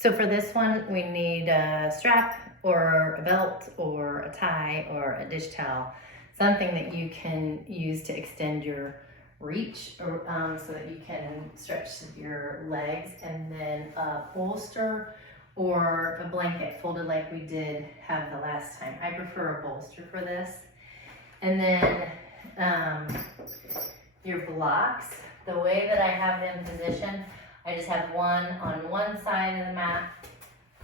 So for this one, we need a strap or a belt or a tie or a dish towel, something that you can use to extend your reach or, so that you can stretch your legs, and then a bolster or a blanket folded like we did have the last time. I prefer a bolster for this. And then your blocks, the way that I have them positioned, I just have one on one side of the mat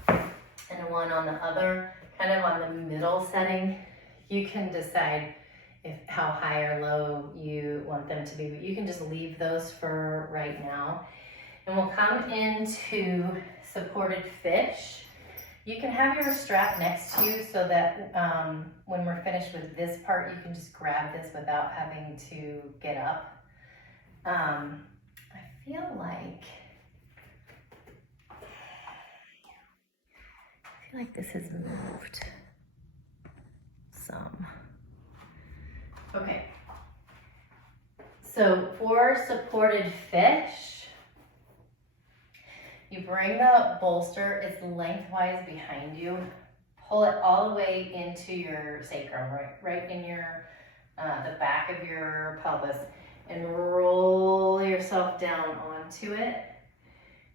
and one on the other, kind of on the middle setting. You can decide how high or low you want them to be, but you can just leave those for right now. And we'll come into supported fish. You can have your strap next to you so that when we're finished with this part, you can just grab this without having to get up. I feel like this has moved some. Okay. So for supported fish, you bring the bolster, it's lengthwise behind you, pull it all the way into your sacrum, right in your, the back of your pelvis, and roll yourself down onto it.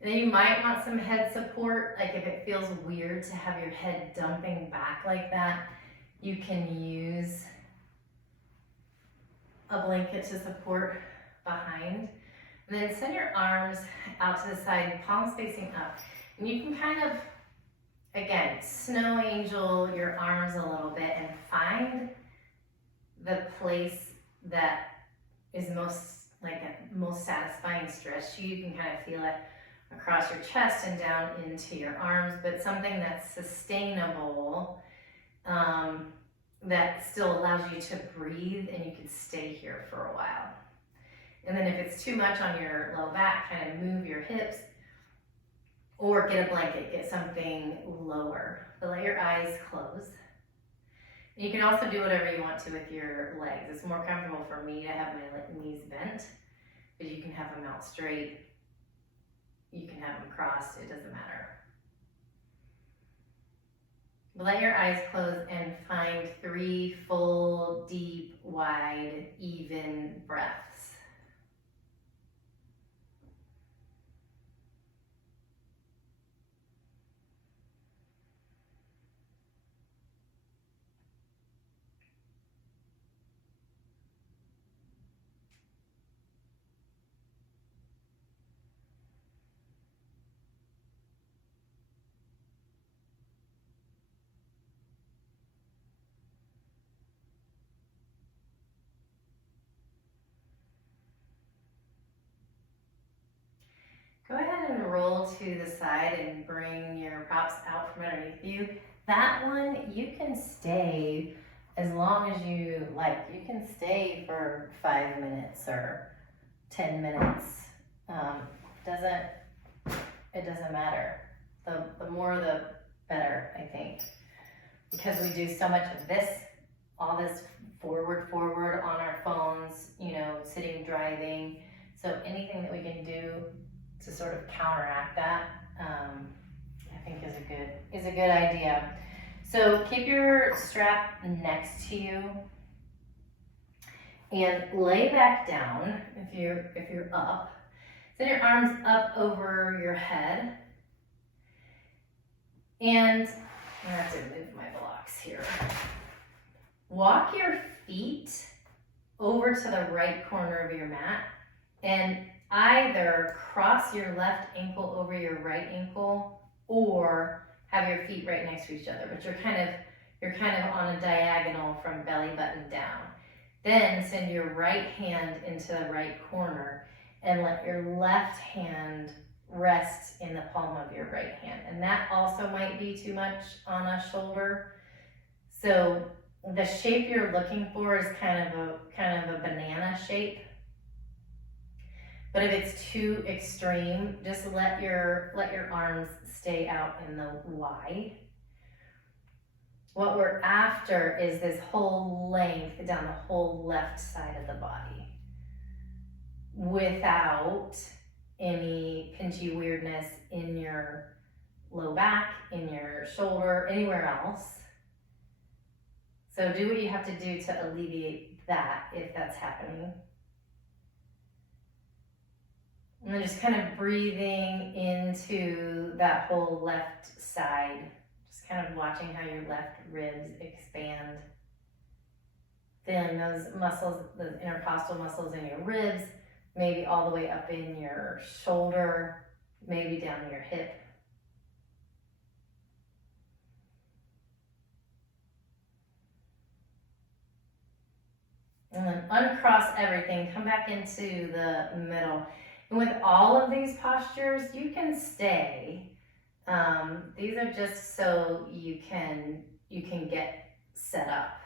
And then you might want some head support, like if it feels weird to have your head dumping back like that, you can use a blanket to support behind. And then send your arms out to the side, palms facing up. And you can kind of, again, snow angel your arms a little bit and find the place that is most satisfying stretch to you. You can kind of feel it across your chest and down into your arms, but something that's sustainable, that still allows you to breathe and you can stay here for a while. And then if it's too much on your low back, kind of move your hips or get a blanket, get something lower, but let your eyes close. And you can also do whatever you want to with your legs. It's more comfortable for me to have my knees bent, but you can have them out straight. You can have them crossed, it doesn't matter. But let your eyes close and find 3 full, deep, wide, even breaths. Go ahead and roll to the side and bring your props out from underneath you. That one, you can stay as long as you like. You can stay for 5 minutes or 10 minutes. It doesn't matter. The more the better, I think. Because we do so much of this, all this forward on our phones, sitting, driving. So anything that we can do to sort of counteract that, I think is a good idea. So keep your strap next to you and lay back down if you're up. Send your arms up over your head, and I have to move my blocks here. Walk your feet over to the right corner of your mat and either cross your left ankle over your right ankle or have your feet right next to each other, but you're kind of on a diagonal from belly button down. Then send your right hand into the right corner and let your left hand rest in the palm of your right hand. And that also might be too much on a shoulder. So the shape you're looking for is kind of a banana shape. But if it's too extreme, just let your arms stay out in the Y. What we're after is this whole length down the whole left side of the body without any pinchy weirdness in your low back, in your shoulder, anywhere else. So do what you have to do to alleviate that if that's happening. And then just kind of breathing into that whole left side. Just kind of watching how your left ribs expand. Feeling those muscles, those intercostal muscles in your ribs, maybe all the way up in your shoulder, maybe down your hip. And then uncross everything, come back into the middle. And with all of these postures, you can stay. These are just so you can get set up.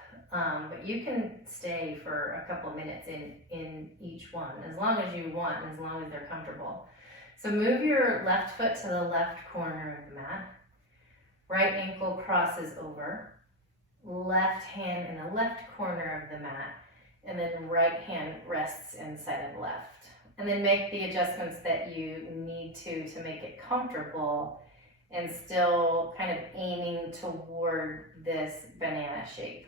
But you can stay for a couple of minutes in each one, as long as you want, as long as they're comfortable. So move your left foot to the left corner of the mat. Right ankle crosses over. Left hand in the left corner of the mat. And then right hand rests inside of left. And then make the adjustments that you need to make it comfortable and still kind of aiming toward this banana shape.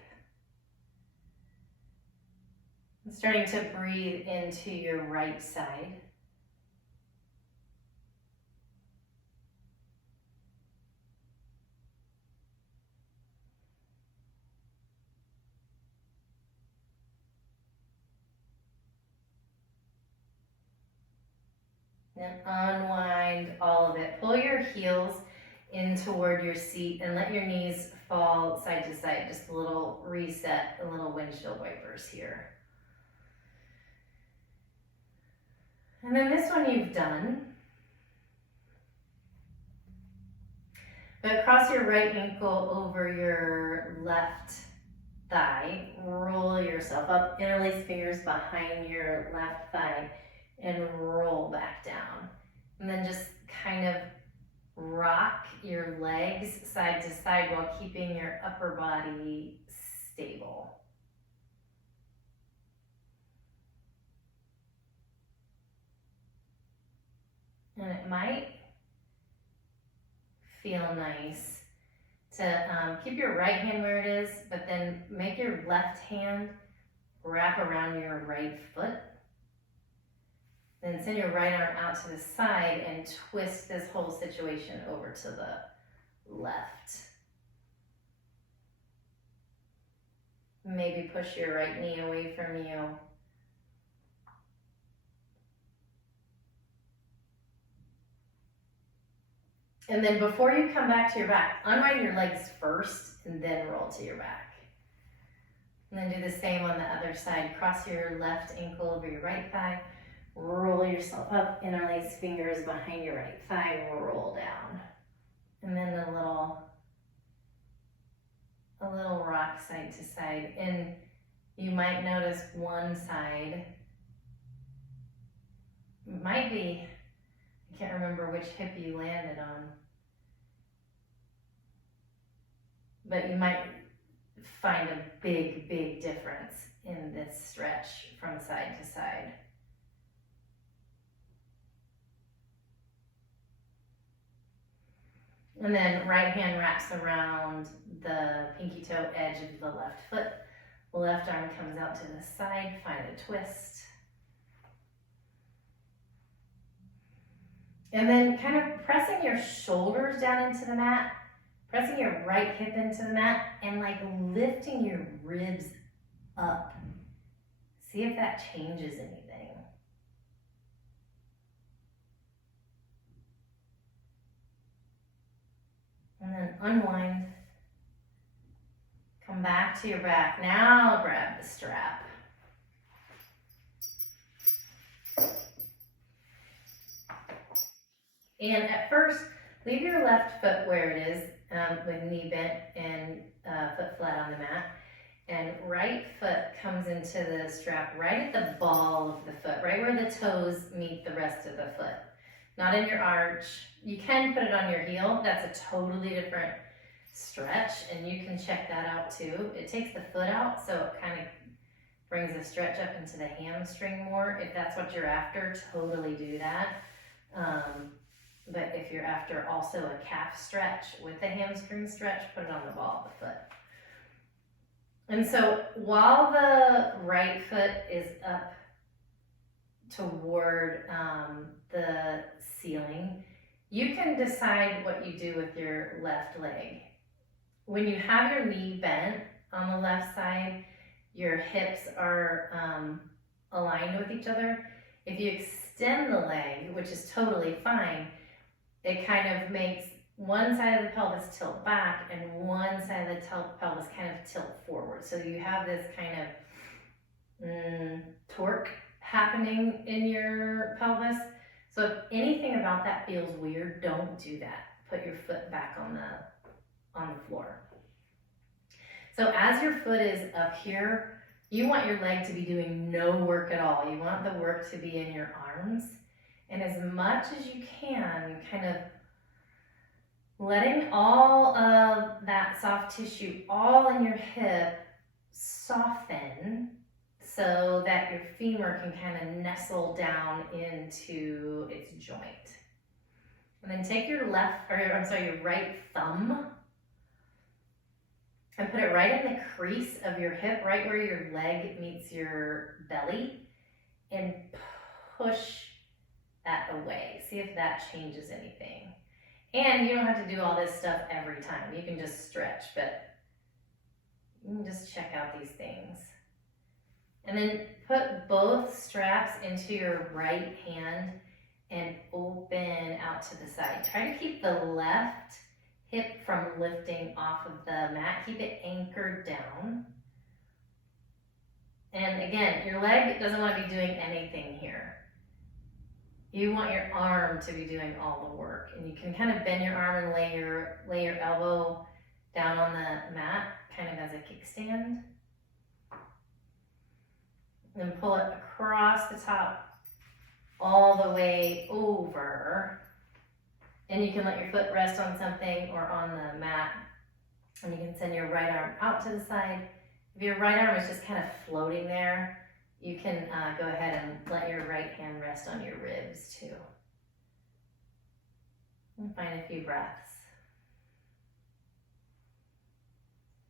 And starting to breathe into your right side. Then unwind all of it. Pull your heels in toward your seat and let your knees fall side to side. Just a little reset, a little windshield wipers here. And then this one you've done. But cross your right ankle over your left thigh. Roll yourself up. Interlace fingers behind your left thigh. And roll back down. And then just kind of rock your legs side to side while keeping your upper body stable. And it might feel nice to keep your right hand where it is, but then make your left hand wrap around your right foot. Then send your right arm out to the side and twist this whole situation over to the left. Maybe push your right knee away from you. And then before you come back to your back, unwind your legs first and then roll to your back. And then do the same on the other side. Cross your left ankle over your right thigh. Roll yourself up, interlace fingers behind your right thigh, roll down. And then a little rock side to side. And you might notice one side, it might be, I can't remember which hip you landed on, but you might find a big, big difference in this stretch from side to side. And then right hand wraps around the pinky toe edge of the left foot. Left arm comes out to the side, find a twist. And then kind of pressing your shoulders down into the mat, pressing your right hip into the mat, and like lifting your ribs up. See if that changes anything. And then unwind. Come back to your back. Now grab the strap. And at first, leave your left foot where it is, with knee bent and foot flat on the mat. And right foot comes into the strap right at the ball of the foot, right where the toes meet the rest of the foot. Not in your arch. You can put it on your heel. That's a totally different stretch, and you can check that out too. It takes the foot out, so it kind of brings the stretch up into the hamstring more. If that's what you're after, totally do that. But if you're after also a calf stretch with a hamstring stretch, put it on the ball of the foot. And so while the right foot is up toward the ceiling, you can decide what you do with your left leg. When you have your knee bent on the left side, your hips are aligned with each other. If you extend the leg, which is totally fine, it kind of makes one side of the pelvis tilt back and one side of the pelvis kind of tilt forward. So you have this kind of torque happening in your pelvis. So if anything about that feels weird, don't do that. Put your foot back on the floor. So as your foot is up here, you want your leg to be doing no work at all. You want the work to be in your arms. And as much as you can, kind of letting all of that soft tissue all in your hip soften so that your femur can kind of nestle down into its joint. And then take your your right thumb and put it right in the crease of your hip, right where your leg meets your belly, and push that away. See if that changes anything. And you don't have to do all this stuff every time. You can just stretch, but you can just check out these things. And then put both straps into your right hand and open out to the side. Try to keep the left hip from lifting off of the mat. Keep it anchored down. And again, your leg doesn't want to be doing anything here. You want your arm to be doing all the work. And you can kind of bend your arm and lay your elbow down on the mat, kind of as a kickstand. Then pull it across the top all the way over. And you can let your foot rest on something or on the mat. And you can send your right arm out to the side. If your right arm is just kind of floating there, you can go ahead and let your right hand rest on your ribs too. And find a few breaths.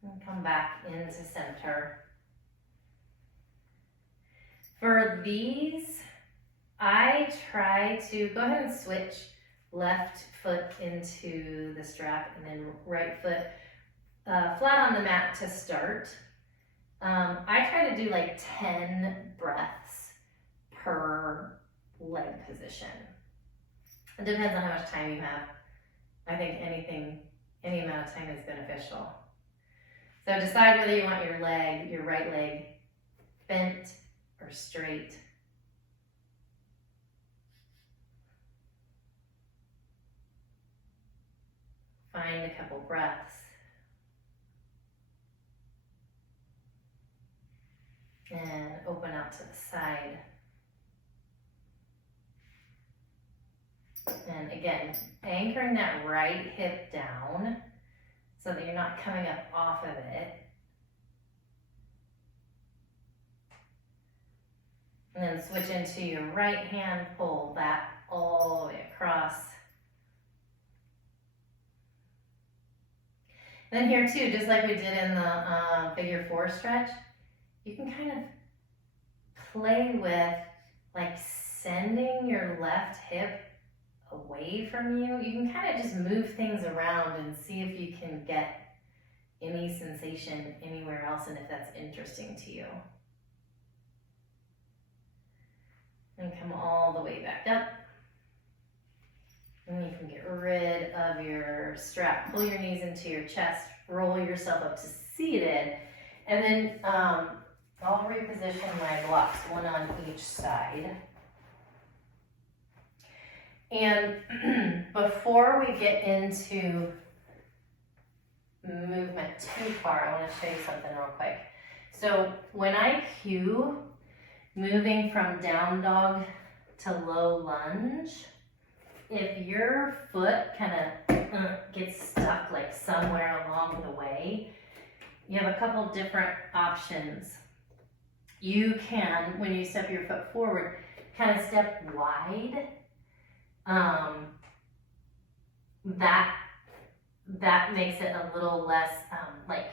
And come back into center. For these, I try to go ahead and switch left foot into the strap and then right foot flat on the mat to start. I try to do like 10 breaths per leg position. It depends on how much time you have. I think any amount of time is beneficial. So decide whether you want your right leg bent or straight. Find a couple breaths. And open out to the side. And again, anchoring that right hip down so that you're not coming up off of it. And then switch into your right hand, pull that all the way across. Then here too, just like we did in the figure 4 stretch, you can kind of play with like sending your left hip away from you. You can kind of just move things around and see if you can get any sensation anywhere else and if that's interesting to you. And come all the way back up. And you can get rid of your strap. Pull your knees into your chest, roll yourself up to seated, and then I'll reposition my blocks, one on each side. And before we get into movement too far, I want to show you something real quick. So when I cue moving from down dog to low lunge, if your foot kind of gets stuck like somewhere along the way, you have a couple different options. You can, when you step your foot forward, kind of step wide that makes it a little less like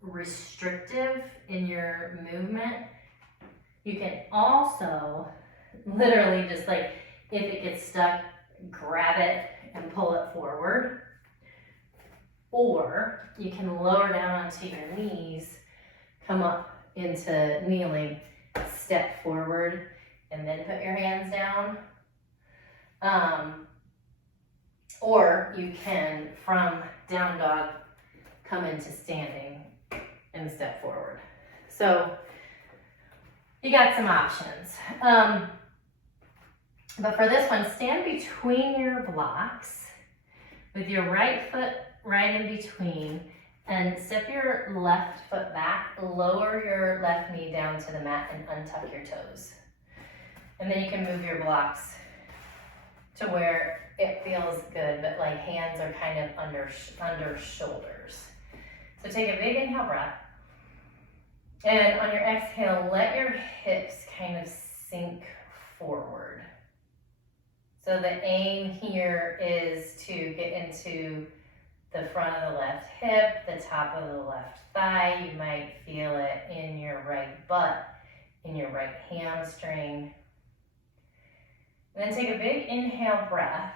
restrictive in your movement. You can also literally just like, if it gets stuck, grab it and pull it forward. Or you can lower down onto your knees, come up into kneeling, step forward, and then put your hands down. Or you can, from down dog, come into standing and step forward. So you got some options. But for this one, stand between your blocks with your right foot right in between, and step your left foot back, lower your left knee down to the mat and untuck your toes. And then you can move your blocks to where it feels good, but like hands are kind of under shoulders. So take a big inhale breath. And on your exhale, let your hips kind of sink forward. So the aim here is to get into the front of the left hip, the top of the left thigh. You might feel it in your right butt, in your right hamstring. And then take a big inhale breath.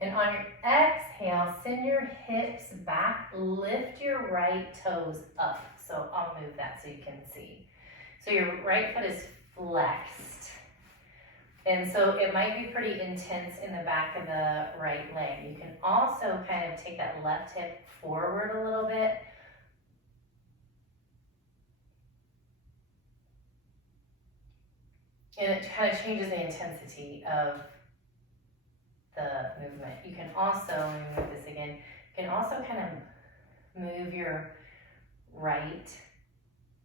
And on your exhale, send your hips back, lift your right toes up. So I'll move that so you can see. So your right foot is flexed. And so it might be pretty intense in the back of the right leg. You can also kind of take that left hip forward a little bit. And it kind of changes the intensity of the movement. You can also, let me move this again, you can also kind of move your right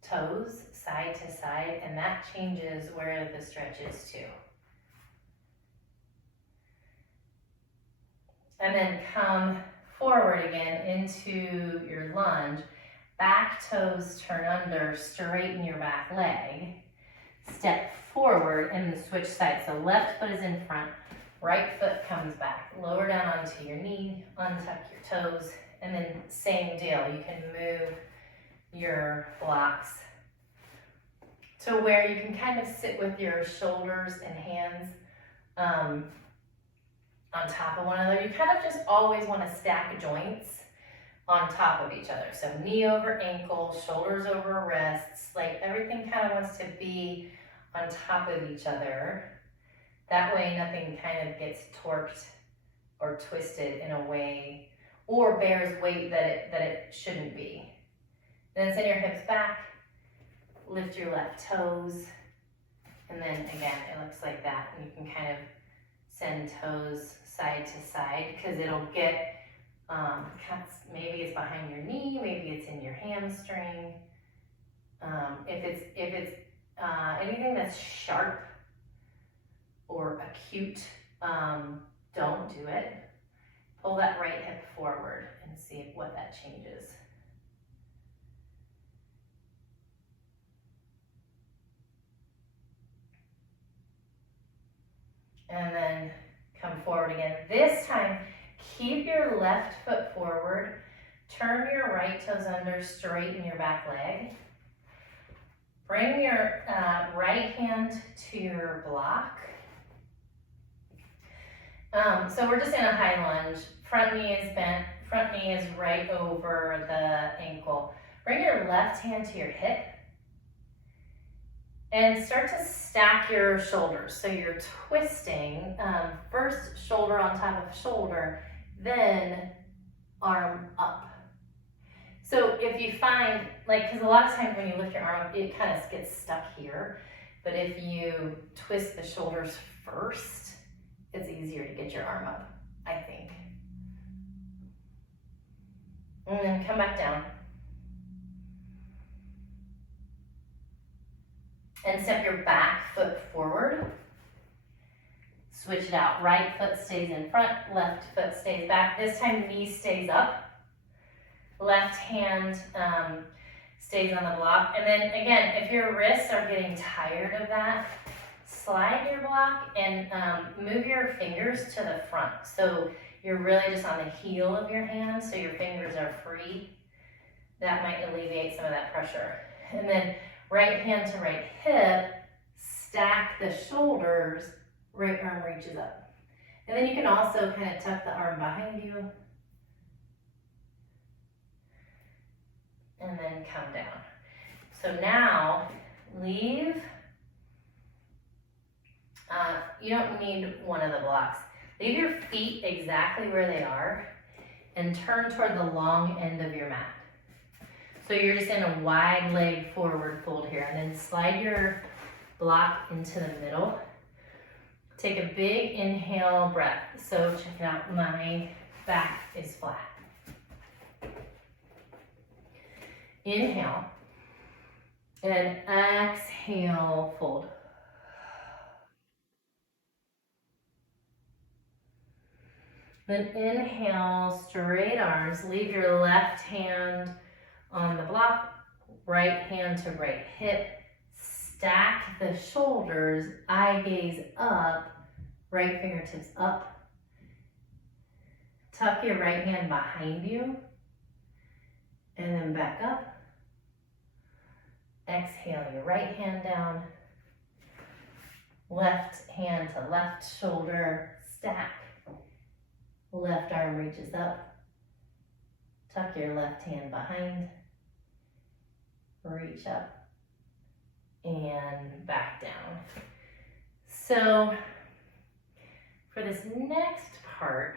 toes side to side, and that changes where the stretch is too. And then come forward again into your lunge. Back toes turn under, straighten your back leg. Step forward and then switch sides. So left foot is in front, right foot comes back. Lower down onto your knee, untuck your toes, and then same deal. You can move your blocks to where you can kind of sit with your shoulders and hands on top of one another. You kind of just always want to stack joints on top of each other. So knee over ankle, shoulders over wrists, like everything kind of wants to be on top of each other. That way nothing kind of gets torqued or twisted in a way or bears weight that it shouldn't be. Then send your hips back, lift your left toes, and then again, it looks like that. And you can kind of send toes side to side because it'll get, maybe it's behind your knee, maybe it's in your hamstring. If it's anything that's sharp or acute, don't do it. Pull that right hip forward and see what that changes. And then come forward again. This time, keep your left foot forward, turn your right toes under, straighten your back leg. Bring your right hand to your block. So we're just in a high lunge. Front knee is bent, front knee is right over the ankle. Bring your left hand to your hip and start to stack your shoulders. So you're twisting, first shoulder on top of shoulder, then arm up. So if you find, because a lot of times when you lift your arm up, it kind of gets stuck here. But if you twist the shoulders first, it's easier to get your arm up, I think. And then come back down. And step your back foot forward. Switch it out. Right foot stays in front, left foot stays back. This time knee stays up. Left hand stays on the block. And then again, if your wrists are getting tired of that, slide your block and move your fingers to the front. So you're really just on the heel of your hand, so your fingers are free. That might alleviate some of that pressure. And then right hand to right hip, stack the shoulders, right arm reaches up. And then you can also kind of tuck the arm behind you. And then come down. So now, leave. You don't need one of the blocks. Leave your feet exactly where they are and turn toward the long end of your mat. So you're just in a wide leg forward fold here, and then slide your block into the middle. Take a big inhale breath. So check it out, my back is flat. Inhale, and exhale, fold. Then inhale, straight arms. Leave your left hand on the block, right hand to right hip. Stack the shoulders, eye gaze up, right fingertips up. Tuck your right hand behind you, and then back up. Exhale your right hand down. Left hand to left shoulder, stack. Left arm reaches up. Tuck your left hand behind. Reach up and back down. So for this next part,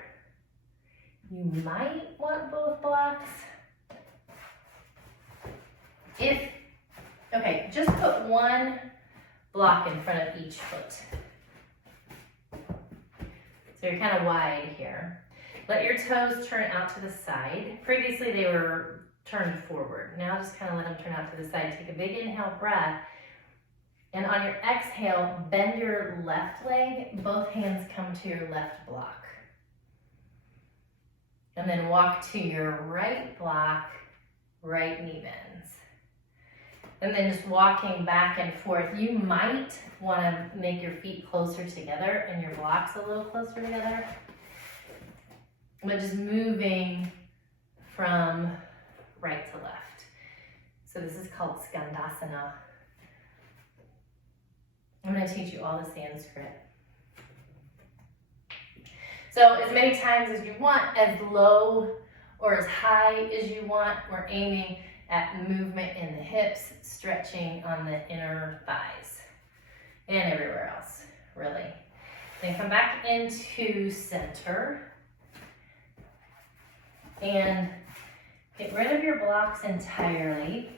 you might want both blocks. Okay, just put one block in front of each foot. So you're kind of wide here. Let your toes turn out to the side. Previously they were turned forward. Now just kind of let them turn out to the side. Take a big inhale breath. And on your exhale, bend your left leg. Both hands come to your left block. And then walk to your right block, right knee bends. And then just walking back and forth. You might want to make your feet closer together and your blocks a little closer together. But just moving from right to left. So this is called Skandasana. I'm going to teach you all the Sanskrit. So as many times as you want, as low or as high as you want, we're aiming at movement in the hips, stretching on the inner thighs, and everywhere else, really. Then come back into center, and get rid of your blocks entirely.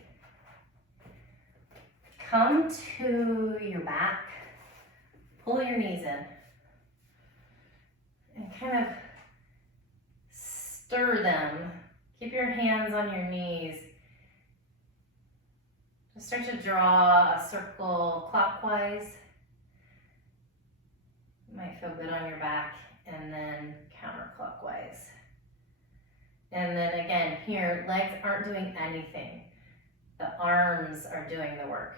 Come to your back, pull your knees in, and kind of stir them. Keep your hands on your knees. Just start to draw a circle clockwise. It might feel good on your back, and then counterclockwise. And then again, here, legs aren't doing anything. The arms are doing the work.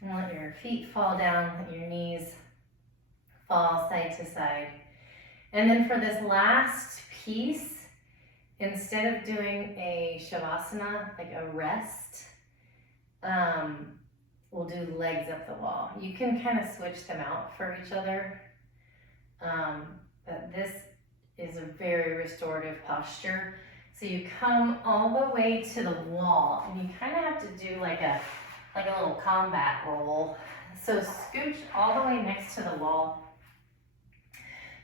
And let your feet fall down, let your knees fall side to side. And then for this last piece, instead of doing a shavasana, like a rest, we'll do legs up the wall. You can kind of switch them out for each other. But this is a very restorative posture. So you come all the way to the wall, and you kind of have to do like a little combat roll. So scooch all the way next to the wall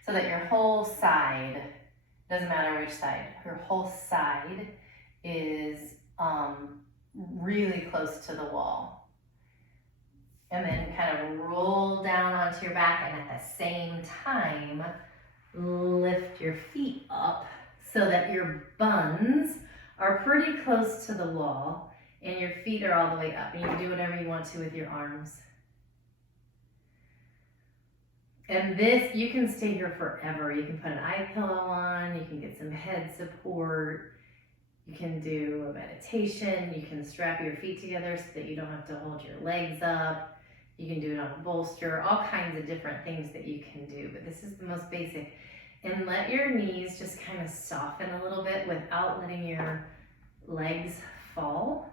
so that your whole side, doesn't matter which side, your whole side is really close to the wall. And then kind of roll down onto your back, and at the same time, lift your feet up so that your buns are pretty close to the wall and your feet are all the way up. And you can do whatever you want to with your arms. And this, you can stay here forever. You can put an eye pillow on, you can get some head support, you can do a meditation, you can strap your feet together so that you don't have to hold your legs up. You can do it on a bolster, all kinds of different things that you can do, but this is the most basic. And let your knees just kind of soften a little bit without letting your legs fall.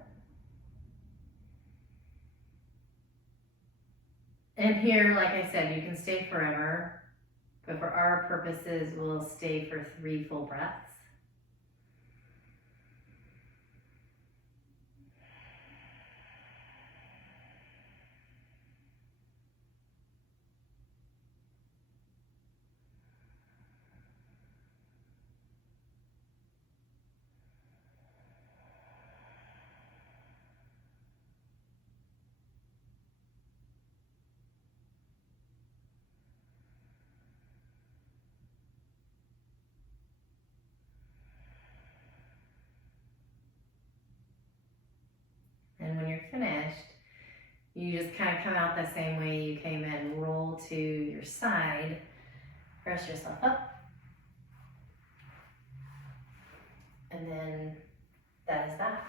And here, like I said, you can stay forever, but for our purposes, we'll stay for 3 full breaths. And when you're finished, you just kind of come out the same way you came in. Roll to your side, press yourself up, and then that is that.